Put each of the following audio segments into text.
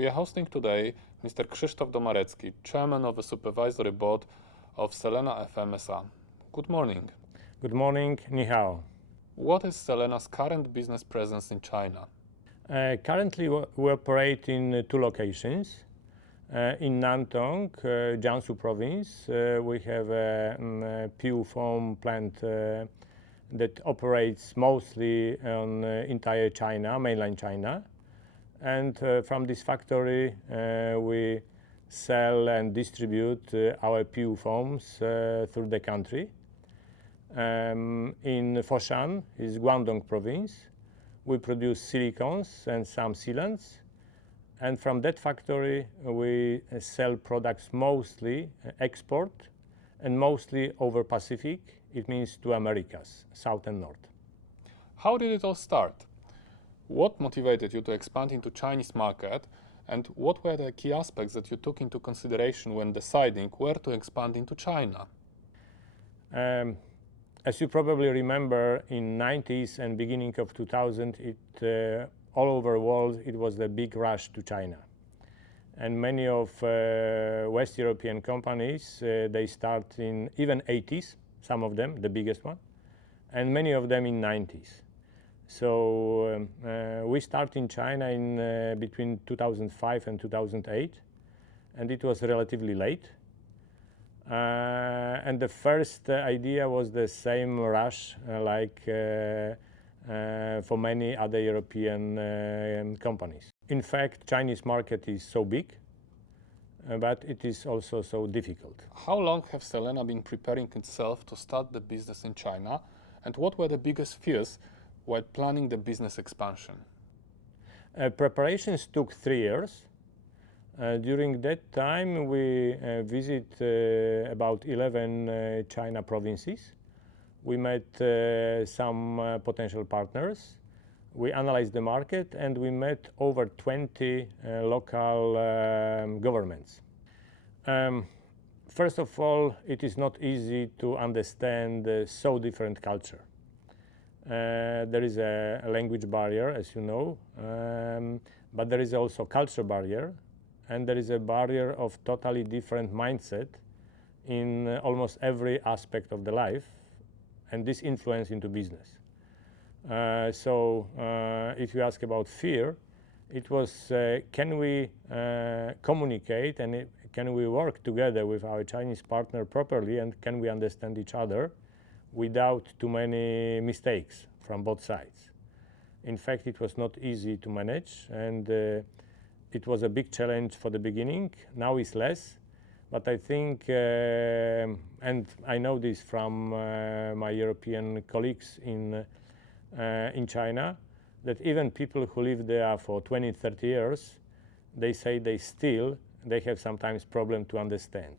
We are hosting today Mr. Krzysztof Domarecki, Chairman of the Supervisory Board of Selena FM SA. Good morning. Good morning, ni hao. What is Selena's current business presence in China? Currently, we operate in two locations. In Nantong, Jiangsu province, we have a PU foam plant that operates mostly on entire China, mainland China. And from this factory, we sell and distribute our PU foams through the country. In Foshan, is Guangdong province, we produce silicones and some sealants. And from that factory, we sell products mostly export and mostly over Pacific. It means to Americas, South and North. How did it all start? What motivated you to expand into Chinese market, and what were the key aspects that you took into consideration when deciding where to expand into China? As you probably remember, in 90s and beginning of 2000, all over the world, it was the big rush to China. And many of West European companies, they start in even 80s, some of them, the biggest one, and many of them in 90s. So we start in China in between 2005 and 2008, and it was relatively late. And the first idea was the same rush like for many other European companies. In fact, Chinese market is so big, but it is also so difficult. How long have Selena been preparing itself to start the business in China, and what were the biggest fears while planning the business expansion? Preparations took 3 years. During that time, we visit about 11 China provinces. We met some potential partners. We analyzed the market, and we met over 20 local governments. First of all, it is not easy to understand so different culture. There is a language barrier, as you know, but there is also culture barrier, and there is a barrier of totally different mindset in almost every aspect of the life, and this influence into business. So if you ask about fear, it was can we communicate and can we work together with our Chinese partner properly, and can we understand each other without too many mistakes from both sides. In fact, it was not easy to manage, and it was a big challenge for the beginning. Now it's less, but I think, and I know this from my European colleagues in China, that even people who live there for 20, 30 years, they say they have sometimes problem to understand.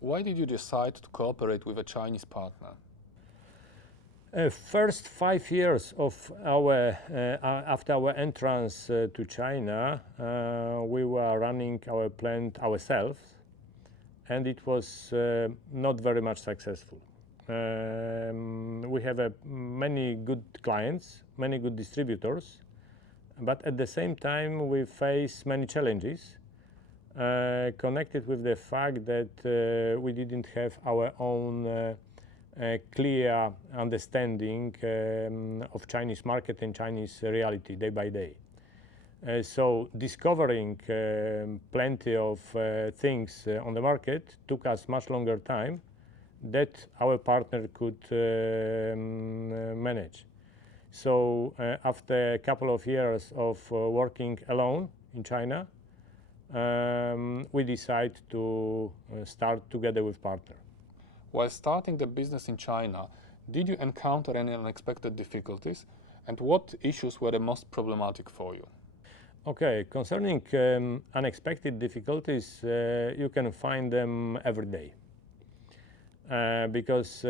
Why did you decide to cooperate with a Chinese partner? First 5 years of after our entrance to China, we were running our plant ourselves, and it was not very much successful. We have many good clients, many good distributors, but at the same time we face many challenges connected with the fact that we didn't have our own clear understanding of Chinese market and Chinese reality day by day. So discovering plenty of things on the market took us much longer time that our partner could manage. So after a couple of years of working alone in China, we decided to start together with partner. While starting the business in China, did you encounter any unexpected difficulties, and what issues were the most problematic for you? Okay, concerning unexpected difficulties, you can find them every day. Because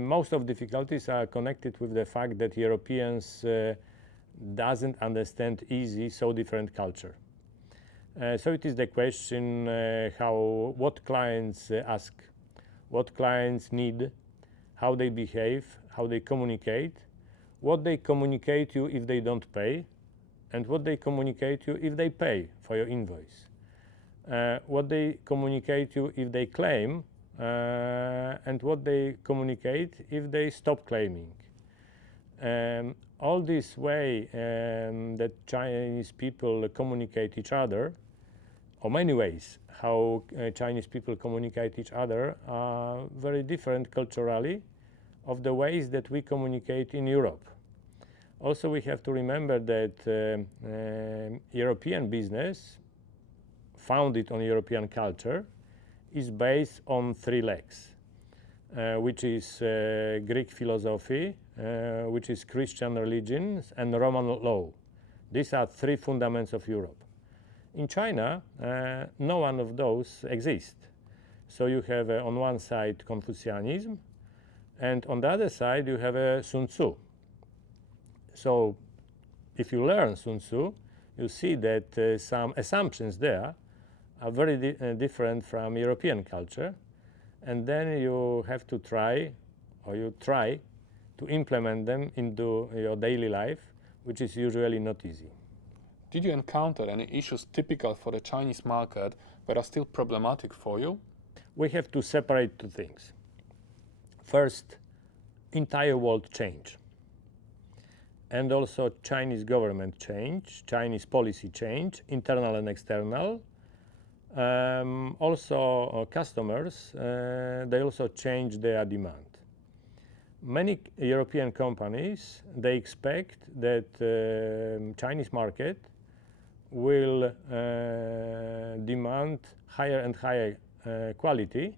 most of difficulties are connected with the fact that Europeans doesn't understand easy so different culture. So it is the question what clients ask, what clients need, how they behave, how they communicate, what they communicate you if they don't pay, and what they communicate you if they pay for your invoice, what they communicate you if they claim, and what they communicate if they stop claiming. All this way that Chinese people communicate each other, or many ways how Chinese people communicate each other, are very different culturally of the ways that we communicate in Europe. Also, we have to remember that European business, founded on European culture, is based on three legs, which is Greek philosophy, which is Christian religions, and Roman law. These are three fundamentals of Europe. In China, no one of those exists. So you have on one side Confucianism, and on the other side you have Sun Tzu. So if you learn Sun Tzu, you see that some assumptions there are very different from European culture, and then you have to try, or you try to implement them into your daily life, which is usually not easy. Did you encounter any issues typical for the Chinese market that are still problematic for you? We have to separate two things. First, entire world change, and also Chinese government change, Chinese policy change, internal and external. Also customers, they also change their demand. Many European companies, they expect that Chinese market will demand higher and higher quality,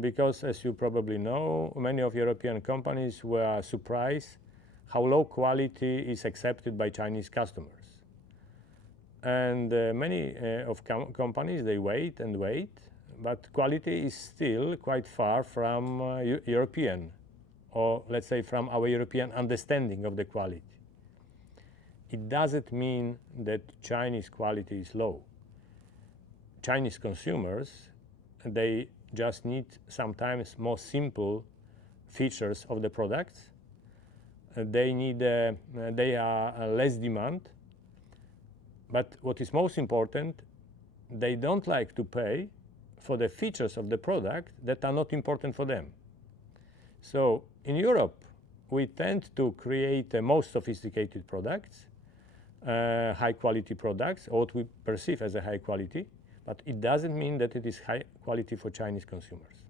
because, as you probably know, many of European companies were surprised how low quality is accepted by Chinese customers. And many of companies, they wait and wait, but quality is still quite far from European, or let's say from our European understanding of the quality. It doesn't mean that Chinese quality is low. Chinese consumers, they just need sometimes more simple features of the products. They are less demand. But what is most important, they don't like to pay for the features of the product that are not important for them. So in Europe, we tend to create most sophisticated products, high quality products, or what we perceive as a high quality, but it doesn't mean that it is high quality for Chinese consumers.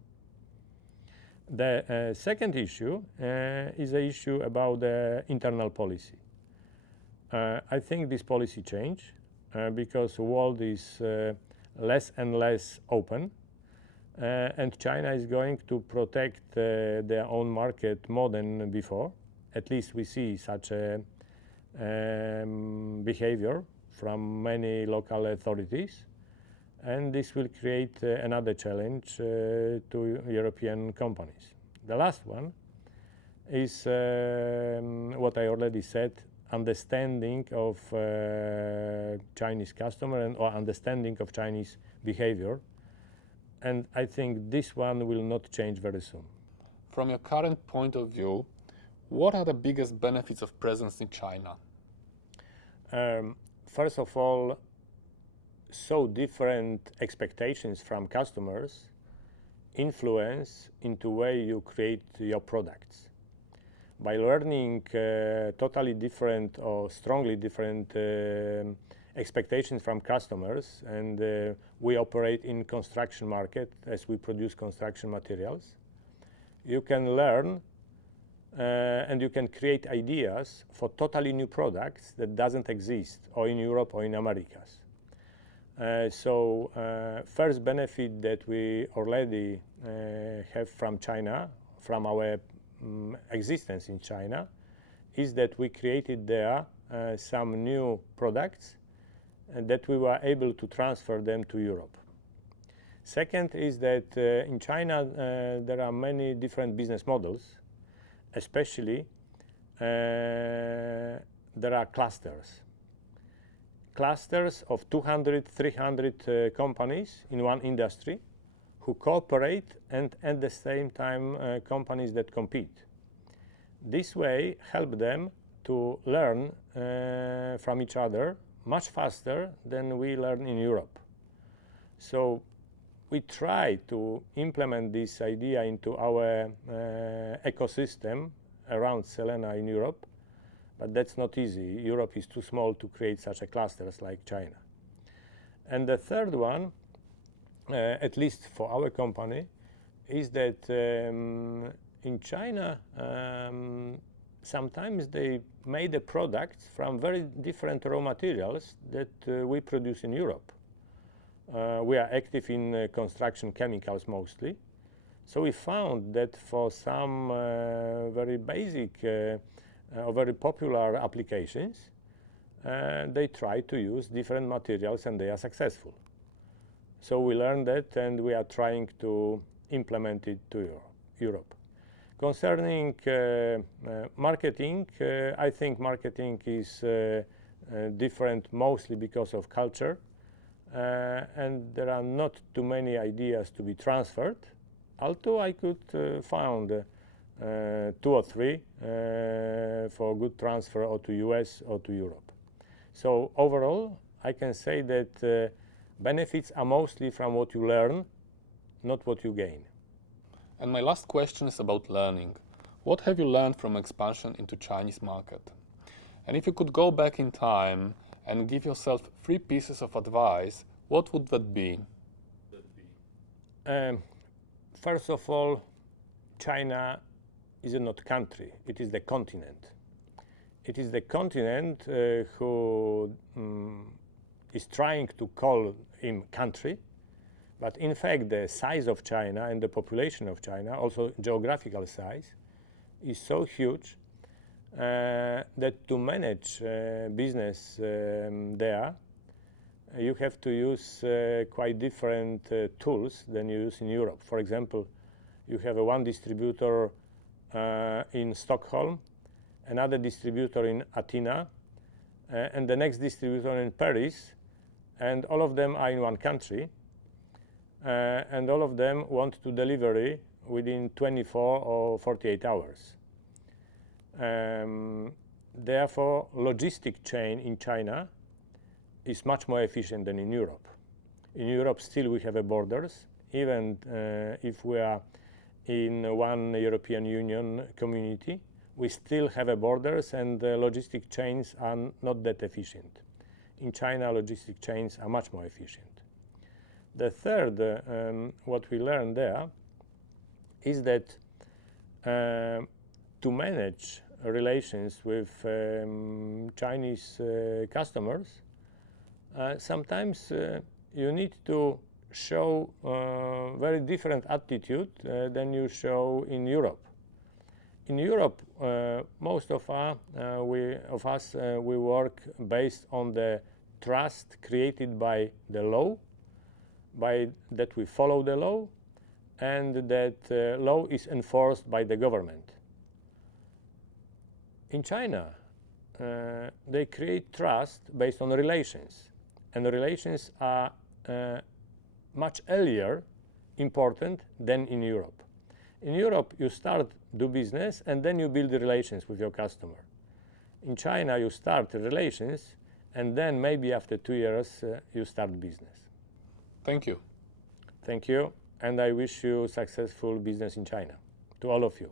The second issue is the issue about the internal policy. I think this policy change because the world is less and less open, and China is going to protect their own market more than before. At least we see such a behavior from many local authorities, and this will create another challenge to European companies. The last one is what I already said, understanding of Chinese customer or understanding of Chinese behavior, and I think this one will not change very soon. From your current point of view, what are the biggest benefits of presence in China? First of all, so different expectations from customers influence into way you create your products. By learning totally different or strongly different expectations from customers, and we operate in construction market as we produce construction materials, you can learn and you can create ideas for totally new products that doesn't exist or in Europe or in Americas. First benefit that we already have from China, from our existence in China, is that we created there some new products and that we were able to transfer them to Europe. Second is that in China there are many different business models, especially there are clusters of 200, 300 companies in one industry who cooperate, and at the same time companies that compete. This way help them to learn from each other much faster than we learn in Europe. So we try to implement this idea into our ecosystem around Selena in Europe, but that's not easy. Europe is too small to create such a clusters like China. And the third one, at least for our company, is that in China, sometimes they made a product from very different raw materials that we produce in Europe. We are active in construction chemicals mostly. So we found that for some very basic or very popular applications, they try to use different materials and they are successful. So we learned that and we are trying to implement it to Europe. Concerning marketing, I think marketing is different mostly because of culture. And there are not too many ideas to be transferred, although I could found 2 or 3 for good transfer or to US or to Europe. So overall, I can say that benefits are mostly from what you learn, not what you gain. And my last question is about learning. What have you learned from expansion into Chinese market? And if you could go back in time and give yourself 3 pieces of advice, what would that be? First of all, China is not a country, it is the continent. It is the continent who is trying to call him country, but in fact the size of China and the population of China, also geographical size, is so huge that to manage business there, you have to use quite different tools than you use in Europe. For example, you have one distributor in Stockholm, another distributor in Athena, and the next distributor in Paris, and all of them are in one country, and all of them want to delivery within 24 or 48 hours. Therefore, logistic chain in China is much more efficient than in Europe. In Europe, still we have borders, even if we are in one European Union community, we still have borders and the logistic chains are not that efficient. In China, logistic chains are much more efficient. The third, what we learned there, is that to manage relations with Chinese customers, sometimes you need to show very different attitude than you show in Europe. In Europe, most of us we work based on the trust created by the law, by that we follow the law, and that law is enforced by the government. In China, they create trust based on relations, and relations are much earlier important than in Europe. In Europe, you start do business and then you build the relations with your customer. In China, you start relations and then maybe after 2 years you start business. Thank you. Thank you, and I wish you successful business in China, to all of you.